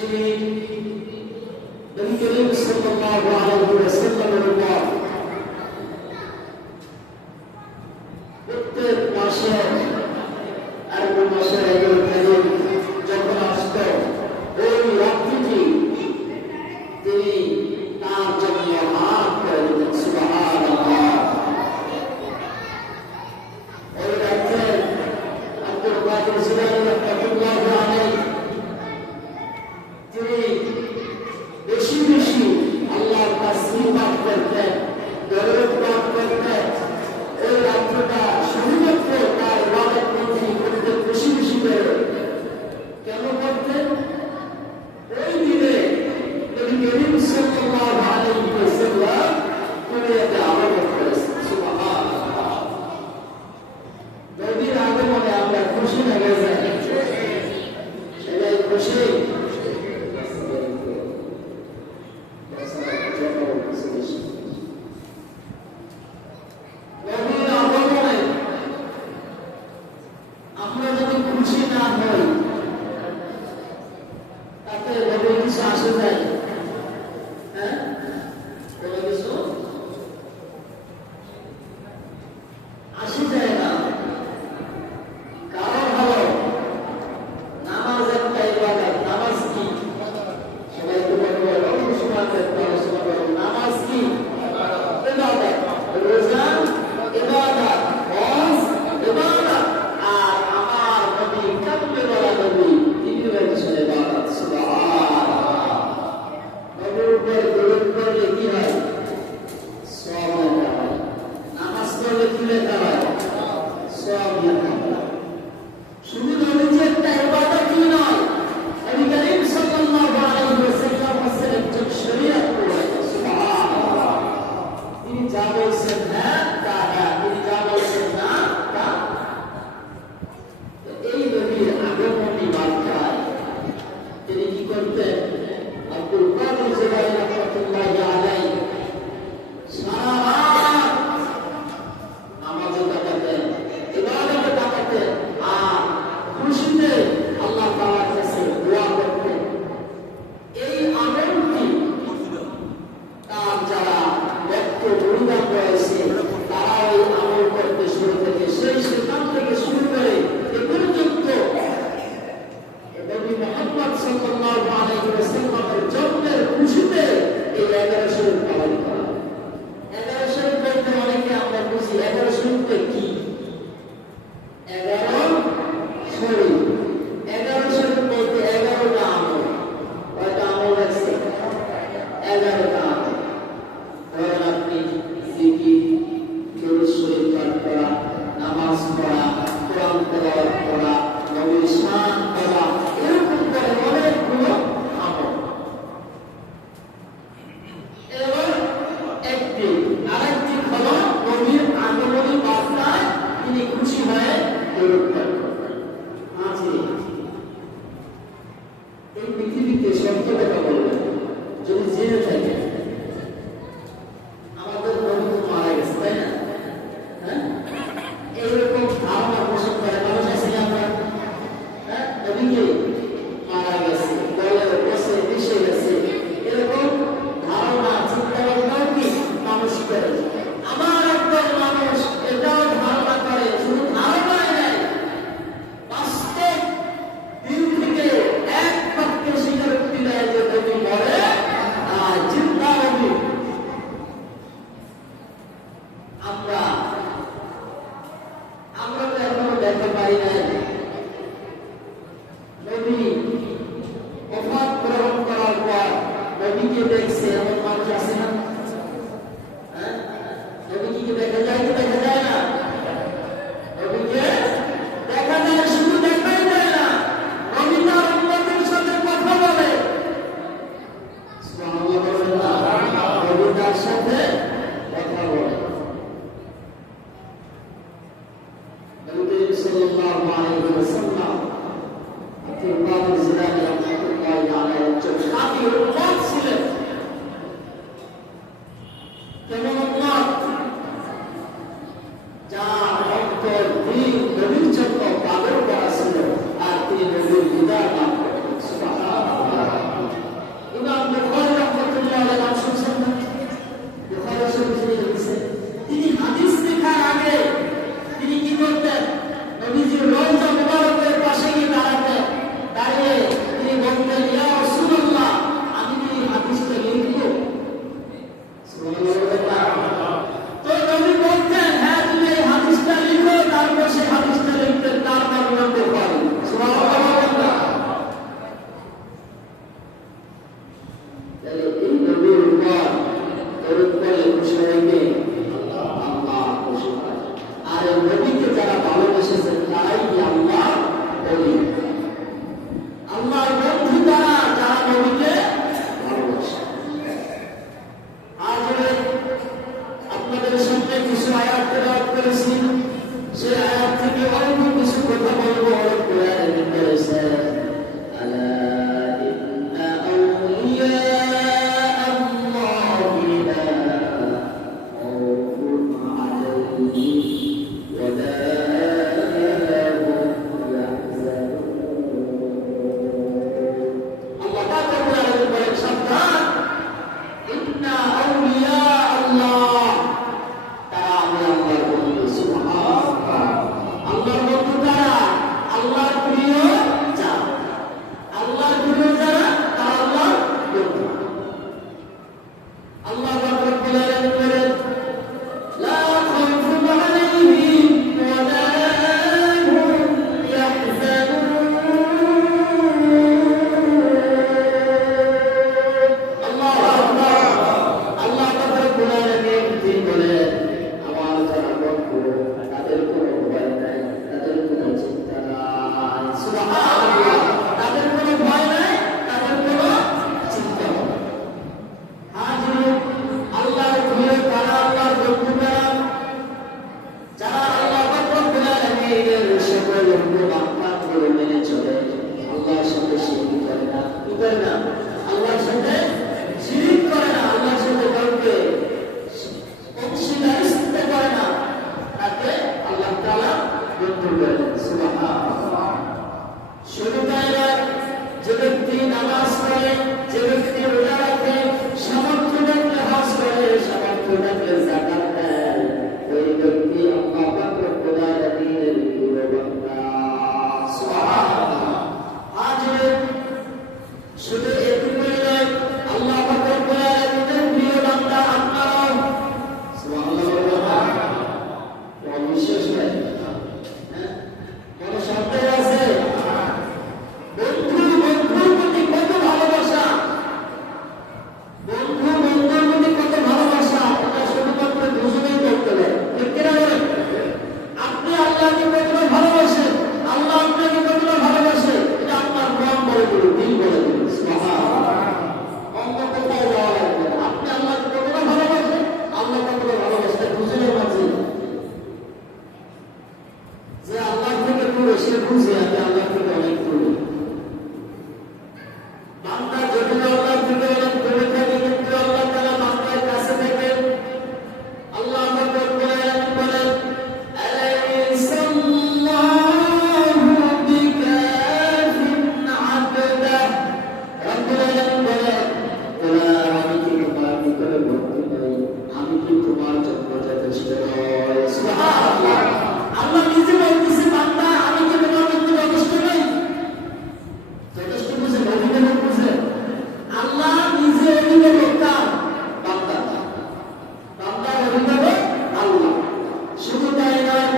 যিনি নবী করিম সাল্লাল্লাহু আলাইহি ওয়াসাল্লামের উপর প্রত্যেক মাসে আরবি মাসের ঈদুল কারীম যখন আসত ওই রাত্রিটি তিনি তার জন্য হাত করে দিতেন। সুবহানাল্লাহ। ওই রাত্রে আব্দুল কাদের জিলানী রাহমাতুল্লাহি আলাইহি তিনি বেশি বেশি আল্লাহর তাসবিহ পাঠ করতেন, দরুদ পাঠ করতেন। এই রাত্রটা শুধুমাত্র তার ইবাদত তিনি করতেন বেশি বেশি করে। কেন করতেন? ওই দিনে নবী করিম সাল্লাল্লাহু আলাইহি ওয়াসাল্লাম দুনিয়াতে আগমন করেছেন। সুবহানাল্লাহ। নবীর আগমনে আমরা খুশি না গেছে, সবাই খুশি। আমরা যদি খুশি না হই তাতে নবীর কিছু আসে যায়? হ্যাঁ, কোনো কিছু আসে যায় না। কারণ হলো নামাজ একটা ইবাদত। নামাজ কি? সবাই তো বলবে নামাজ কি? ইবাদত। রোজা ইবাদত, হজ ইবাদত। আর আমার নবী কামলে বলা নবী তিনি হচ্ছেন ইবাদত। সুবহানাল্লাহ। নবীর উপর দরুদ পড়লে কি হয়? সওয়াব লেখা হয়। নামাজ পড়লে কি লেখা হয়? সওয়াব লেখা হয়। শুধু নবী একটা ইবাদতই নয়, নবী করিম সাল্লাল্লাহু আলাইহি ওয়াসাল্লাম হচ্ছেন একজন শরীয়ত প্রণেতা। সুবহানাল্লাহ। তিনি যা বলছেন হ্যাঁ তা হ্যাঁ, তিনি যা বলছেন না তা। এই নবীর আগমনী বার্তায় তিনি কি করতেন? আব্দুল কাদের জিলানী রাহমাতুল্লাহি আলাইহি সারা রাত নামাজে কাটাতেন, ইবাদতে কাটাতেন, আর খুশিতে আল্লাহ তাআলার কাছে দোয়া করতেন। এই আমলটি তার যারা ভক্ত মুরিদান রয়েছে তারা এই আমল করতে শুরু থেকে সেই সেখান থেকে শুরু করে এ পর্যন্ত নবী মুহাম্মদ সাল্লাল্লাহু আলাইহি ওয়াসাল্লামের জন্মের খুশিতে এই 11 শরীফ পালন করা। 11 শরীফ বলতে অনেকে আমরা বুঝি 11 শরীফটা কি? 11 শরীফ, 11 শরীফ বলতে 11টা আমল। কয়টা আমল আছে? 11টা আমল। ধরেন আপনি জিকির, দরুদ শরীফ পাঠ করা, নামাজ পড়া, কোরআন তেলাওয়াত করা, নবীর শান বলা, এরকম করে অনেকগুলো আমল। এবার একদিক, আরেকদিক হলো নবীর আগমনী বার্তায় তিনি খুশি হয়ে দরুদ পাঠ করতেন। আছে এই পৃথিবীতে সত্য কথা বলবেন যদি জেনে থাকেন, আমাদের নবী তো মারা গেছে, তাই না? হ্যাঁ, এইরকম ধারণা পোষণ করে মানুষ আছে আমরা। হ্যাঁ, নবীকে মারা গেছে, বলে বসে মিশে গেছে, এরকম ধারণা চিন্তা ভাবনা কি মানুষ করে। আমার একদল মানুষ এটাও ধারণা করে, শুধু ধারণাই নেই, বাস্তব দিল থেকে এক বাক্যে স্বীকারোক্তি দেয় যে নবী মরে আর শুধু এটুকুই নয়, আল্লাহ পাক রব্বুল আলামিনের প্রিয় বান্দা আপনারাও সুবহানাল্লাহ বলেন বিশেষ নাই কোন শব্দ আছে বন্ধুর প্রতি কত ভালোবাসা, বন্ধুর প্রতি কত ভালোবাসা, এটা শুধুমাত্র দুজনেই করতে পারে। ঠিক কিনা বলেন? আপনি আল্লাহকে কতটা ভালোবাসেন, আল্লাহ আপনাকে কতটা ভালোবাসে, এটা আপনার মন বলে দিল, দিল বলে দিল। অঙ্ক কোথায় যাওয়া লাগবে না। আপনি আল্লাহকে কতটা ভালোবাসেন, আল্লাহ কতটা ভালোবাসেন, দুজনের মাঝে যে আল্লাহ থেকে দূরে সে বুঝে আমি আল্লাহ থেকে অনেক দূরে। বান্দা যদি আল্লাহ থেকে অনেক দূরে থাকে, কিন্তু আল্লাহ তাআলা বান্দার কাছে থাকেন। আল্লাহ আমাদের বলেন আলাইহিসসাল্লাহু বিকাফিন আবদা। রব্বুল আলামিন বলেন, তোরা আমি কি তোমার ভিতরে ভর্তি নই, আমি কি তোমার জন্য যথেষ্ট নই? সুবহানাল্লাহ। আল্লাহ নিজে বলতেছে, বান্দা আমি কি তোমার জন্য যথেষ্ট নই? যথেষ্ট বুঝে অভিযোগ বুঝে আল্লাহ নিজে অভিযোগ কার? বান্দা। বান্দার অভিযোগ আল্লাহ। শুধু তাই নয়,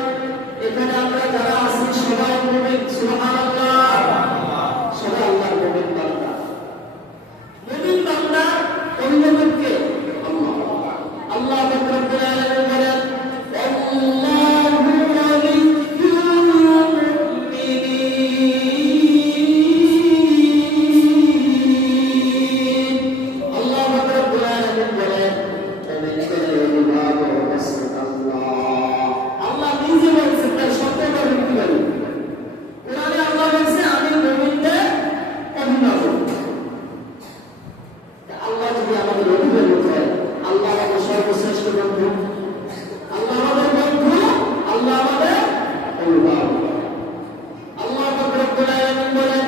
এখানে আমরা যারা আছি সবাই মুমিন। সুবহানাল্লাহ। সবাই আল্লাহর মুমিন বান্দা। মুমিন বান্দা অভিযোগ কে? আল্লাহ। আল্লাহ পাক রব্বুল আলামিন বলেন, আল্লাহু ওয়ালিয়্যুল মুমিনিন। আল্লাহ পাক রব্বুল আলামিন বলেন, আল্লাহ নিজে বলছেন, তার সত্যতা বলতে পারি। কোরআনে আল্লাহ বলছে আমি মুমিনদের অভিভাবক। আল্লাহ যদি আমাদের অভিভাবক হয়, আল্লাহ আমাদের সর্বশ্রেষ্ঠ বন্ধু, আল্লাহ আমাদের বন্ধু, আল্লাহ আমাদের অভিভাবক। আল্লাহ পাক রব্বুল আলামিন বলেন,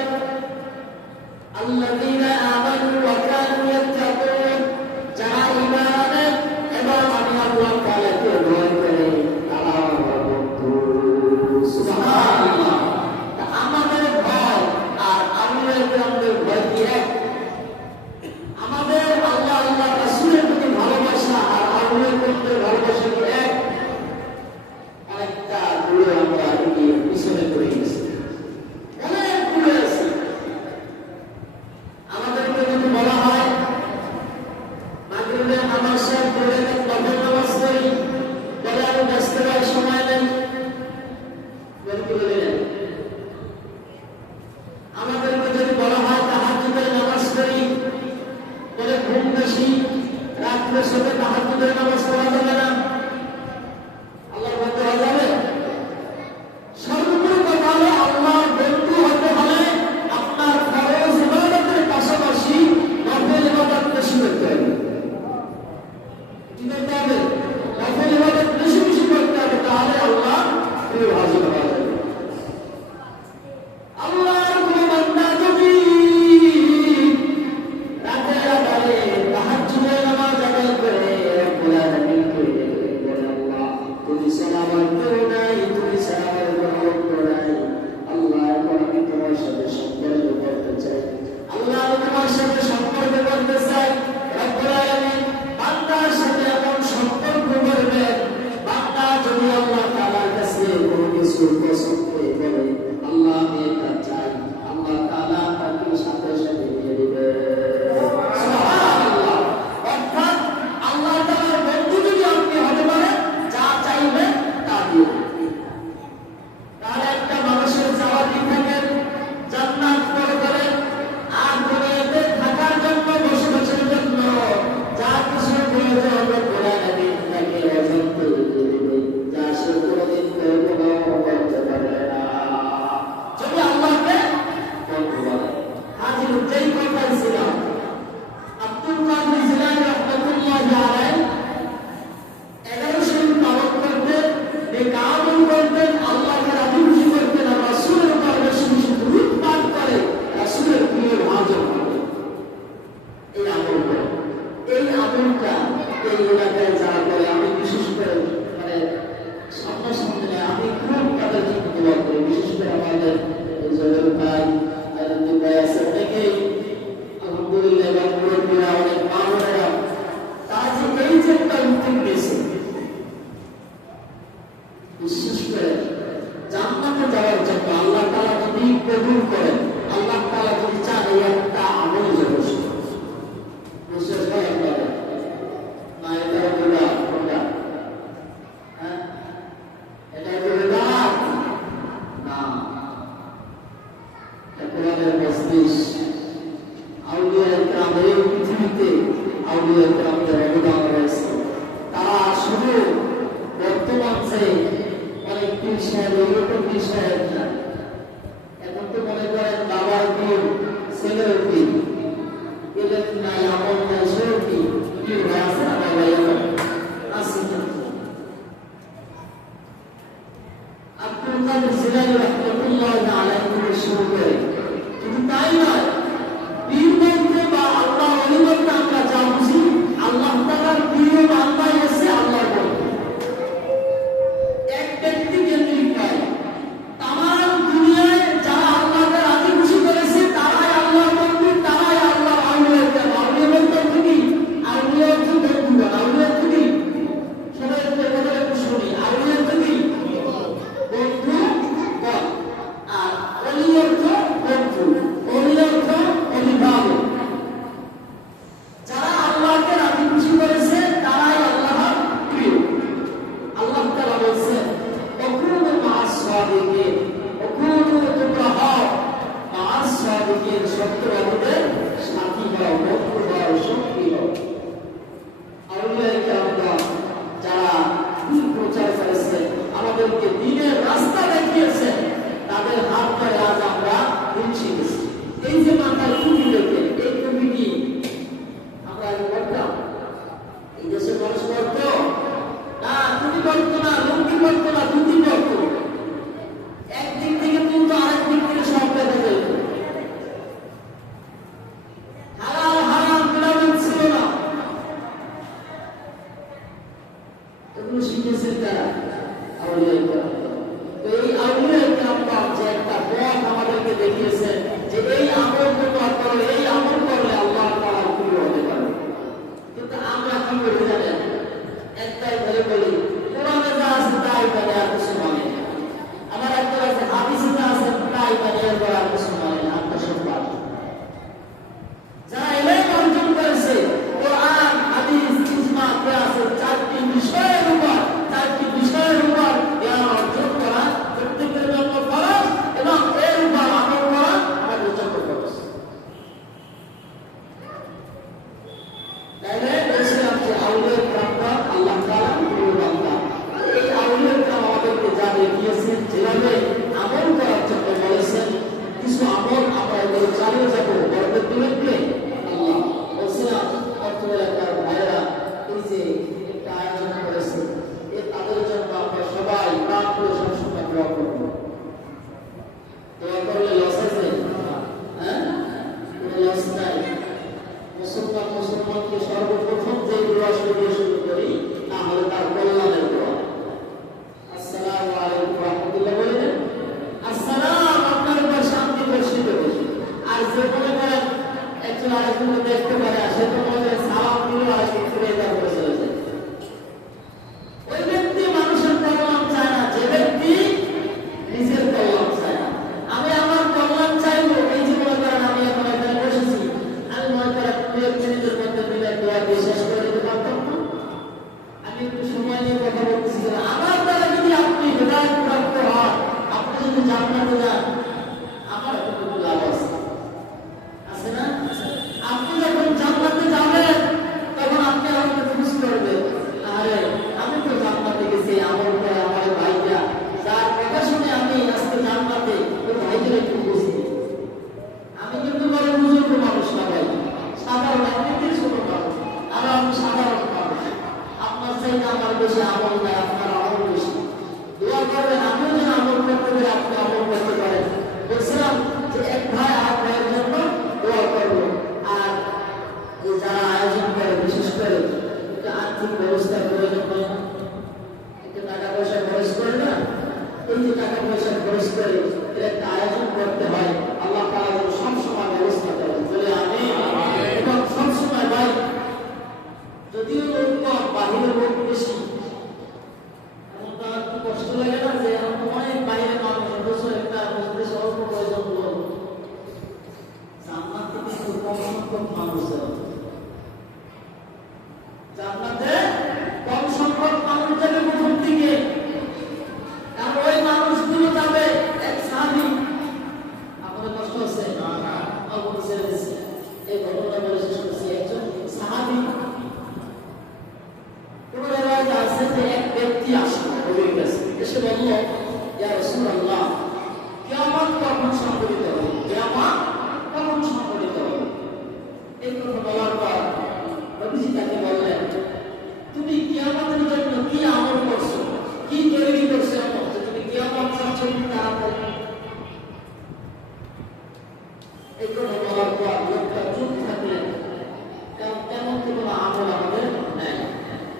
আল্লাযীনা আমানু ওয়া কানু ইয়াত্তাকুন। যারা ঈমান আনে এবং আমি আল্লাহ তাআলাকে ভয় করে, তারা আমার বন্ধু। সুবহানাল্লাহ। আমাদের ভয় আর আল্লাহর ভয় কি এক? আমাদের আল্লাহ আল্লাহ রাসূলের প্রতি ভালোবাসা আর আল্লাহর প্রতি ভালোবাসা কি এক? অনেকটা দূরে আমরা এগিয়ে পিছনে পড়ে গেছি, অনেক দূরে আছি। আমাদেরকে আউলিয়া কেরামদের অবদান রয়েছে। তারা শুধু বর্তমান যে অনেক পীর সাহেব এরকম পীর সাহেব না, এখন তো মনে করেন বাবার পীর ছেলের পীর, এদের নাই আমল নাই সেও পীর হয়ে আছে না বাবা এমন আছে। আব্দুল কাদের জিলানী রাহমাতুল্লাহ আলাইহি থেকে শুরু করে শুধু তাই নয়, পীর বলতে বা আল্লাহ ওলি বলতে আমরা যা বুঝি আল্লাহ তাআলার প্রিয় বান্দা এসে আল্লাহ বলতে এক ব্যক্তি কেন্দ্রিক নয়। তামাম দুনিয়ায় যারা আল্লাহকে রাজি খুশি করেছে তারাই আল্লাহ বলতে, তারাই আল্লাহ আউলিয়া। আউলিয়া বলতে কি? আউলিয়া হচ্ছে বন্ধুগণ। আউলিয়া কি? সবাই একটু শুনি। আউলিয়া কি? বন্ধু। আর অলি অর্থ বন্ধু, অলি অর্থ অভিভাবক। যারা আল্লাহকে রাজি খুশি করেছে তারাই আল্লাহর প্রিয়। আল্লাহ তাআলা বলেছেন ওকুনু মা'আস সাদিকিন, ওকুনু তোমরা হও মা'আস সাদিকিন, সত্যবাদীদের সাথী হও, বন্ধু হও, সঙ্গী হও। আউলিয়া কেরামগণ যারা দিন প্রচার করেছে, আমাদেরকে দ্বীনের রাস্তা দেখিয়েছে, তাদের হাত ধরে আজ আমরা দিন শিখেছি। এই যে মাথার টুপি দেখে, এই টুপিটি আমরা আগে করতাম, এই দেশের মানুষ করত না, টুপি করত না, লুঙ্গি করত না, ধুতি করত। একদিক থেকে কিন্তু আরেক দিক থেকে সব দেখা যেত। হালাল হারাম বিরামন ছিল না। এগুলো শিখেছেন তারা আউলিয়া কেরাম। তো এই আউলিয়া কেরামগণ যে একটা পথ আমাদেরকে দেখিয়েছেন যে এই আমল তোমরা করো, এই আমল করলে আল্লাহ তাআলা প্রিয় হতে পারে। কিন্তু আমরা কি করি জানেন? একটাই বলি কোরআনে যা আছে তাই বলে, আর কিছু মানে না। আমার একটা আছে হাদিসে যা আছে তাই বলে, আর কিছু মানে না। আমরা সব বাদ। যারা ইলম অর্জন করেছে কোরআন হাদিস ইজমা কিয়াস চারটি বিষয়ের উপর জ্ঞান অর্জন করা প্রত্যেকের জন্য ফরজ, এবং এর উপর আমল করা আমাদের জন্য ফরজ। তাইলে বলছিলাম যে আউলিয়া কেরামগণ আল্লাহ তাআলার প্রিয় বান্দা। এই আউলিয়া কেরাম আমাদেরকে যা দেখিয়েছেন, যেভাবে আমল করার জন্য বলেছেন, কিছু আমল আমরা এগুলো চালিয়ে যাবো। বরকত দিবেন কে? আল্লাহ। বলছিলাম অর্থবেলাকার ভাইয়েরা এই যে একটা আয়োজন করেছে, তাদের জন্য আমরা সবাই প্রাণ করে সবসময় দোয়া করব। দোয়া করলে লস আছে? হ্যাঁ, কোনো লস নাই। মুসলমানকে সর্বপ্রথম যে দোয়া শুরু করি, না হলে তার কল্যাণের দোয়া। আসসালামু আলাইকুম রাহমাতুল্লাহ বললেন, আসসালাম, আপনার উপর শান্তি বর্ষিত হোক। আর যে মনে করেন একজন আরেকজনকে দেখতে পারে, সে তো মনে হয় সালাম দিল আর ফিরে তারপরে চলে যায়। ওই ব্যক্তি মানুষের কল্যাণ চায় না, যে ব্যক্তি নিজের কল্যাণ চায় না। আমি আমার কল্যাণ চাইবো, এই যে মনে করেন আমি এখন এখানে বসেছি, আমি মনে করেন 2 মিনিটের মধ্যে মিলে দোয়া দিয়ে শেষ করে দিতে পারতাম না। আমি একটু সময় নিয়ে কথা বলতেছি, আমার দ্বারা যদি আপনি হেদায়েত প্রাপ্ত হন, আপনি যদি জান্নাতে যান, আমার একটু লাভ আছে, আছে না? আপনি যখন জান্নাতে যাবেন তখন আপনি আমাকে খুশি করবেন, আরে আমি তো জান্নাতে গেছি, আমল করে আমার ভাইটা যার কথা শুনে আমি আজকে জান্নাতে, ওই ভাইদের একটু খুশি। আমি কিন্তু বড় বুজুর্গ মানুষ না ভাই, সাধারণ একদিকে ছোট মানুষ, আর আমি সাধারণ মানুষ। আপনার চাইতে আমার বেশি আমল নাই, আপনার আমল বেশি। দোয়া করবেন আমিও যেন আমল করতে পারি, আপনি আমল করতে পারেন। বলছিলাম যে এক ভাই আর ভাইয়ের জন্য দোয়া করবো। আর যারা আয়োজন করে, বিশেষ করে একটা আর্থিক ব্যবস্থার প্রয়োজন হয় না, একটু টাকা পয়সা খরচ করে না, এই যে টাকা পয়সা খরচ করে এর একটা আয়োজন করতে হয়। আল্লাহ তাআলা যেন সবসময় ব্যবস্থা করেন, বলে আমি। এবং সবসময় ভাই, যদিও বাহিরের লোক বেশি, এমন তার একটু কষ্ট লাগে না যে এখন অনেক বাইরে মানুষ, অথচ একটা মসজিদে অল্প কয়েকজন লোক, জান্নাত থেকে খুব কম সংখ্যক মানুষ যাবে। জান্নাতে কম সংখ্যক মানুষ যাবে প্রথম দিকে, কারণ ওই মানুষগুলো যাবে এক সাহাবী। আপনাদের কষ্ট হচ্ছে? এই ঘটনা বলে শেষ করছি। একজন সাহাবী এই কথা বলার পর নবীজি তাকে বললেন, তুমি কিয়ামতের জন্য কি আমল করছো, কি তৈরি করছো এমন যে তুমি কিয়ামত চাচ্ছ তাড়াতাড়ি? এই কথা বলার পর লোকটা চুপ থাকলেন। তেমন কোনো আমল আমাদের নাই।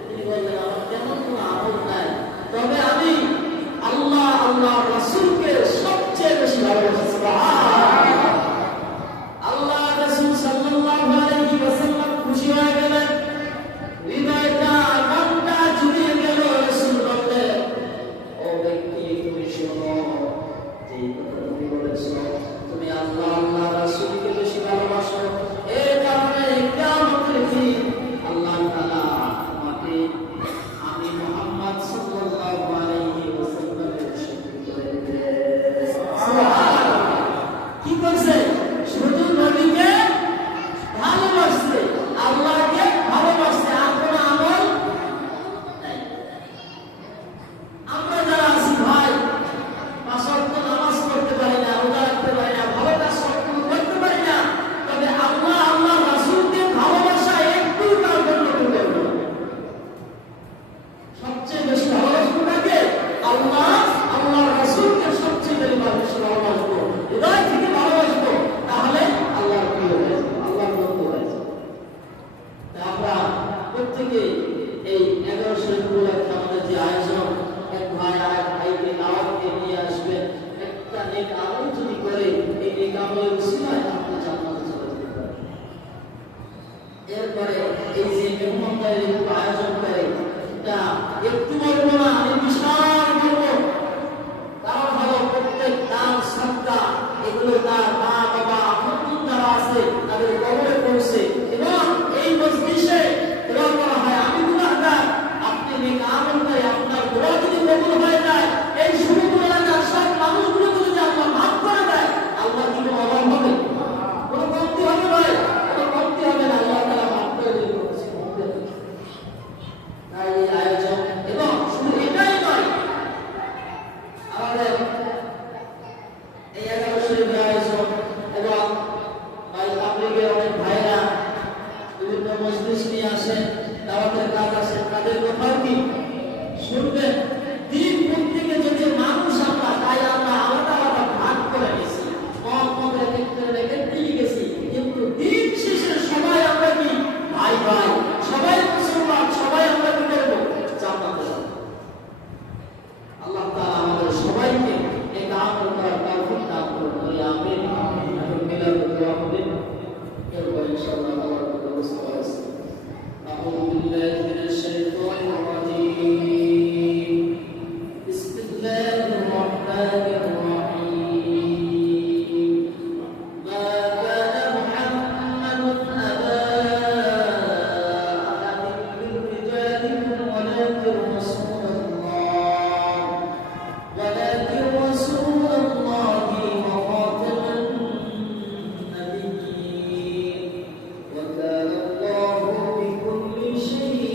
তিনি বললেন, আমার তেমন কোনো আমল নাই, তবে আমি আল্লাহ আল্লাহ রাসূলকে সবচেয়ে বেশি ভালোবাসি। সুবহানাল্লাহ। আল্লাহ রাসূল সাল্লাল্লাহু আলাইহি ওয়াসাল্লাম খুশি হয়ে গেলেন, হৃদয়টা মনটা জুড়িয়ে গেল। রাসূল বললেন, ও ব্যক্তি, তুমি শোনো, যে কথা তুমি বলেছো, তুমি আল্লাহ আল্লাহ রাসূলকে বেশি ভালোবাসো, এই কারণে কিয়ামতের দিন আল্লাহ তাআলা তোমাকে আমি মুহাম্মদ সাল্লাল্লাহু আলাইহি ওয়াসাল্লামের শহীদ করে দিলেন। সুবহানাল্লাহ। কি করছে? শুধু নবীকে ভালোবাসছে, আল্লাহকে ভালোবাসছে, আর কোনো আমল নাই। আমরা যারা আছি ভাই, পাঁচ ওয়াক্ত নামাজ পড়তে পারি না, রোজা রাখতে পারি না, ভালো কাজ করতে পারি না, তবে আল্লাহ আল্লাহ রাসূলকে ভালোবাসা একটু তার জন্য করতে হবে। সবচেয়ে বেশি ভালোবাসবো কাকে? আল্লাহ আল্লাহ রাসূলকে সবচেয়ে বেশি ভালোবাসবো, হৃদয় থেকে ভালোবাসবো, তাহলে আল্লাহর প্রিয় হয়ে যাবে, আল্লাহর বন্ধু হয়ে যাবে। আমরা প্রত্যেকে এই 11 শরীফ উপলক্ষে আমাদের যে আয়োজন, এক ভাই আরেক ভাইকে দাওয়াতে নিয়ে আসবেন, একটা নেক আমল যদি করে, এই নেক আমলের উসিলায় আপনি জান্নাতে চলে যেতে পারবেন। এরপরে এই যে মেহমানদারি আয়োজন করে, এটা একটু বলবো না, আমি বিশাল বলবো। কারণ হলো প্রত্যেক দান সাদকা এগুলো তার মা বাবা আপন যারা আছে তাদের কবরে পৌঁছে, এবং এই মজলিসে দোয়া করা হয়, আমি গুনাহগার, আপনি নেক আমল করে আপনার দোয়া যদি কবুল হয়ে যায়, এই সমগ্র এলাকার সব মানুষগুলোকে যদি আল্লাহ মাফ করে দেয়, আল্লাহ কি কোনো অভাব হবে? কোনো কমতি হবে ভাই? কোনো কমতি হবে না, আল্লাহ তাআলা মাফ করে দেবে। তাই এই আয়োজন, এবং শুধু এটাই নয়, আমাদের এই 11 শরীফের আয়োজন, এবং ভাই পাবলিকের অনেক ভাইরা বিভিন্ন মজলিস নিয়ে আসেন, দাওয়াতের কাজ আসেন, তাদের কথাও কি শুনবেন। দিন প্রত্যেকে যদি মানুষ আমরা, তাই আমরা আলাদা আলাদা ভাগ করে নিয়েছি, মত রেখে গেছি, কিন্তু দিন শেষে সবাই আমরা কি ভাই ভাই, সবাই মুসলমান, সবাই আমরা কি করবো? জান্নাতে যাব। আল্লাহ তাআলা আমাদের সবাইকে এই আমল করার তৌফিক দান করুন। আমিন। এখন মিলাদ দোয়া হবে, এরপর ইনশাআল্লাহ আল্লাহর ব্যবস্থা আছে। আউযু বিল্লাহি মিনাশ শাইতানির রাজীম। বিসমিল্লাহির রাহমানির রাহিম। মা কানা মুহাম্মাদুন আবা আহাদিন মিন রিজালিকুম ওয়ালাকিন রাসূলুল্লাহ وخاتم النبيين وكان الله بكل شيء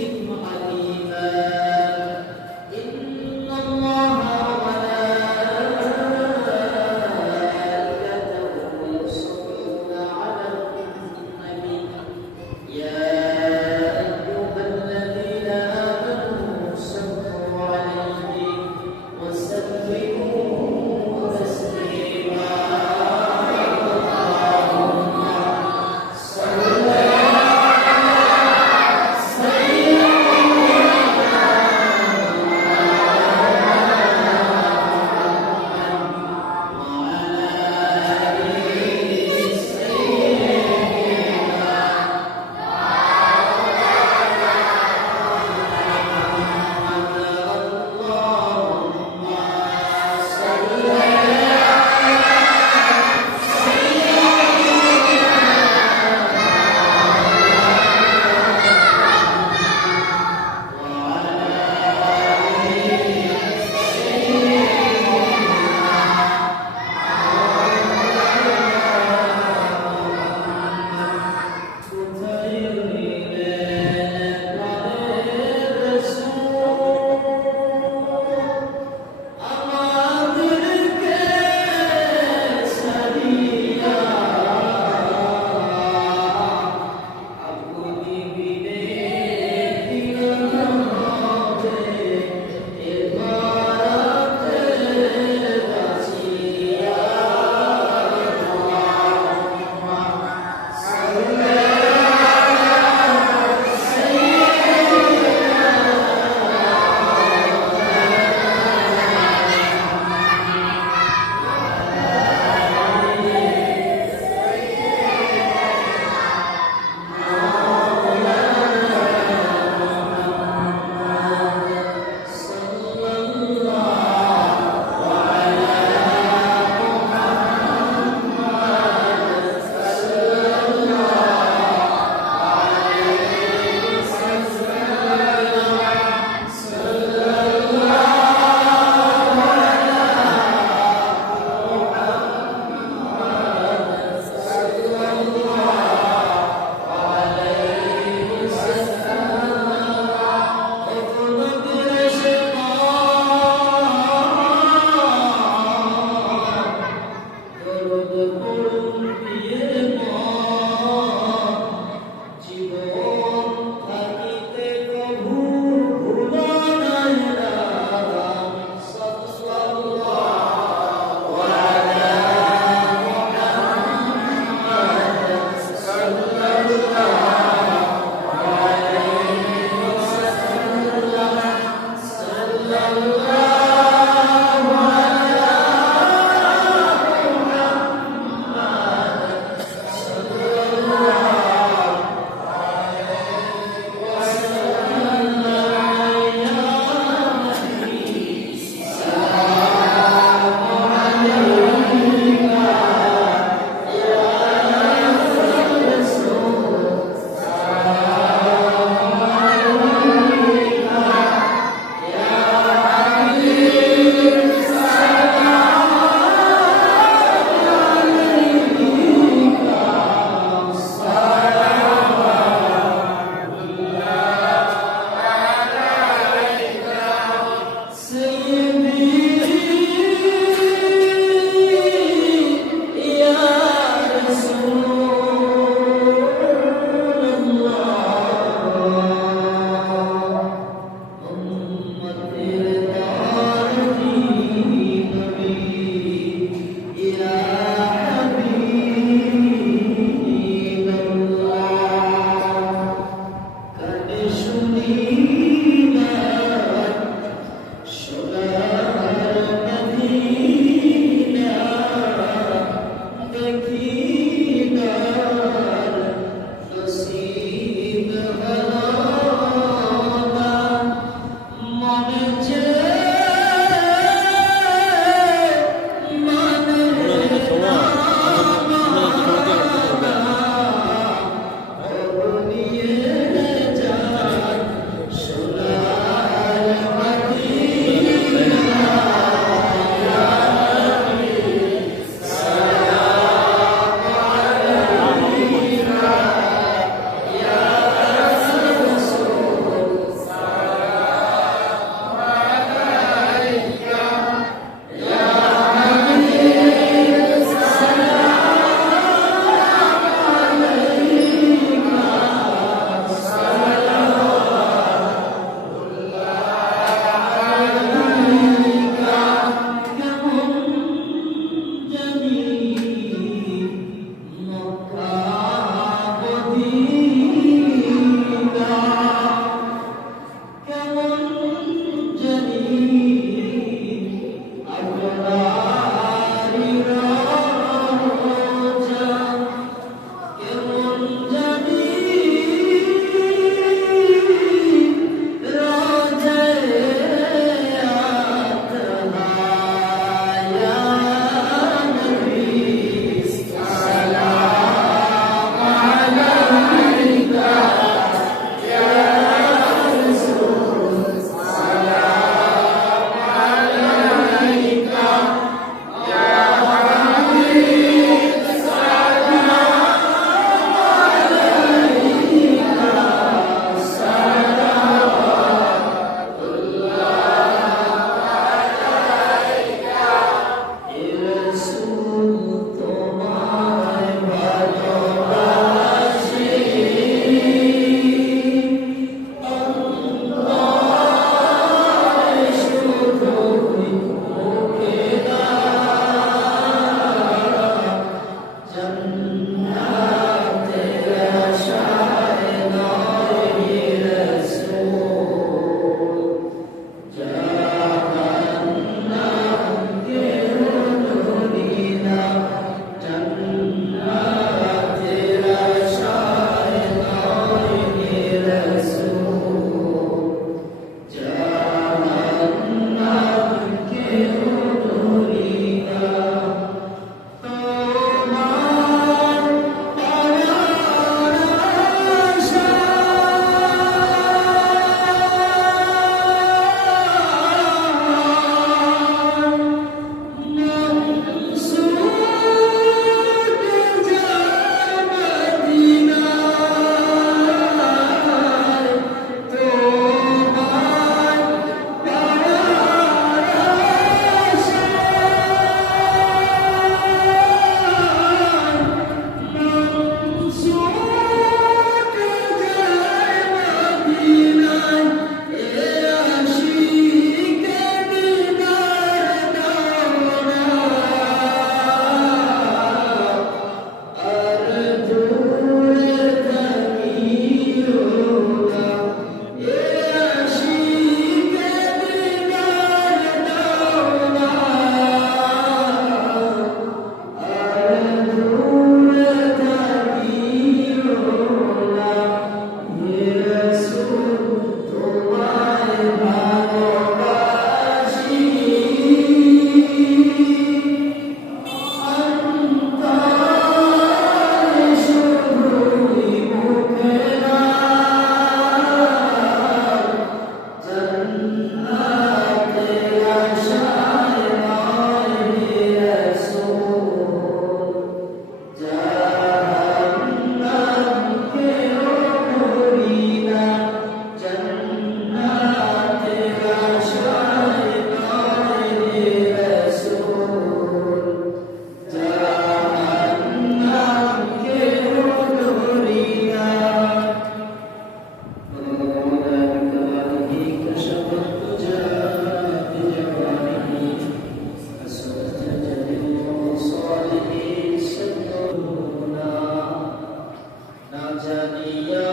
জানিয়া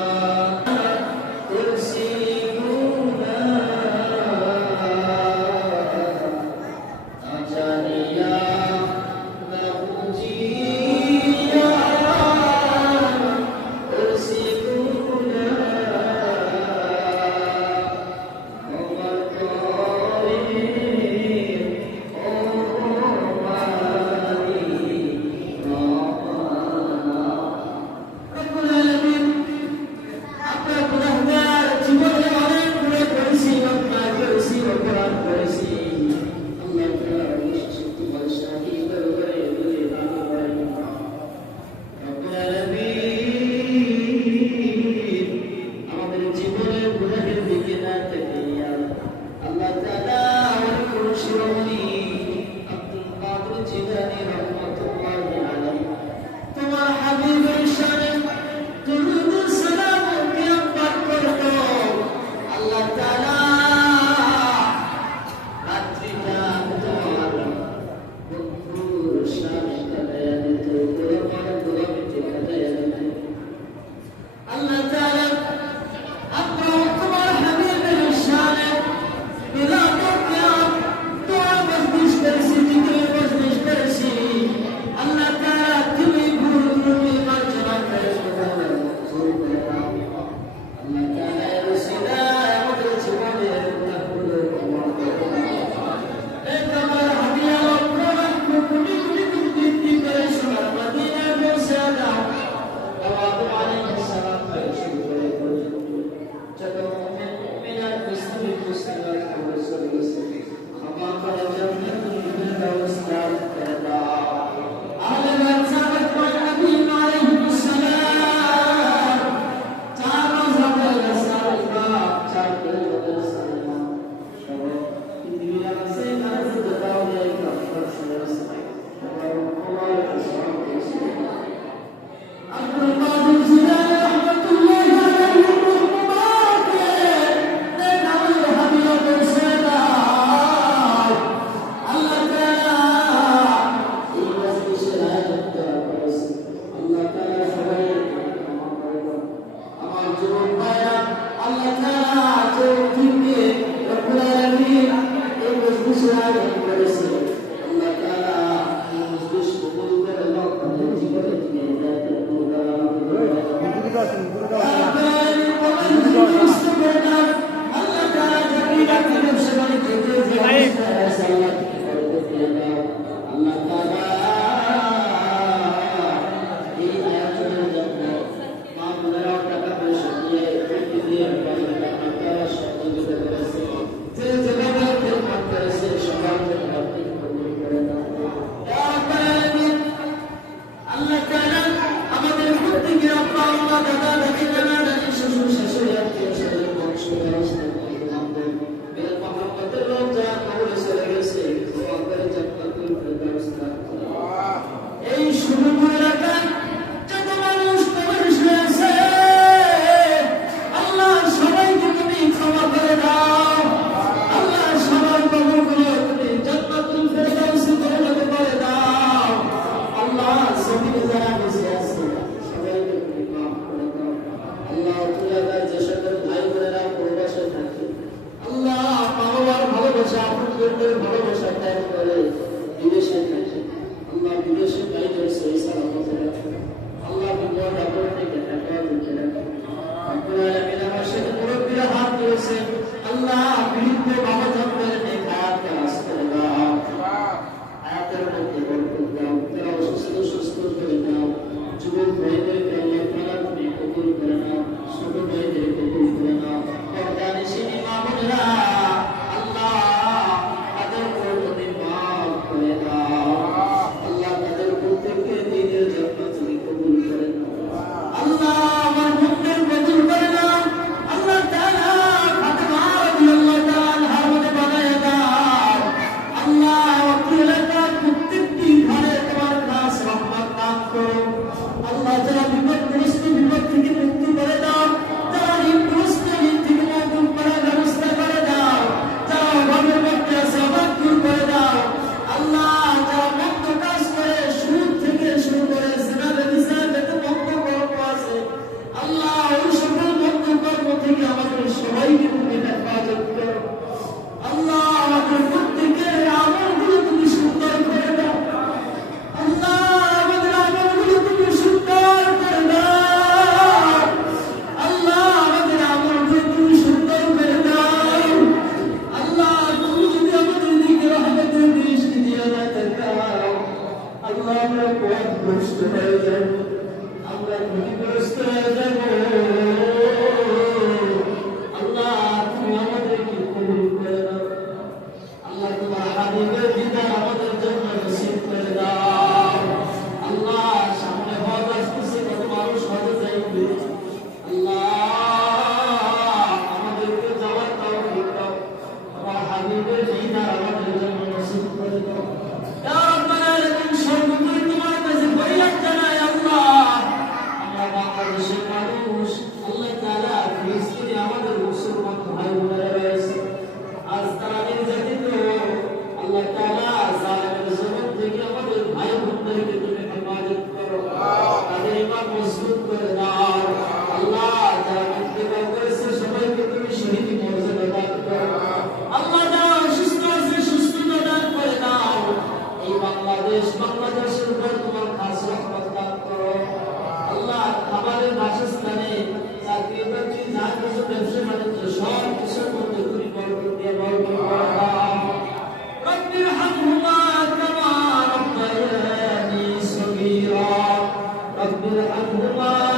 তুলসী গুনা না জানিয়া না বুঝিয়া তুলসী গুনা আমার করে ও যে সকল ভাই বোনেরা প্রবাসে رب ارحمهما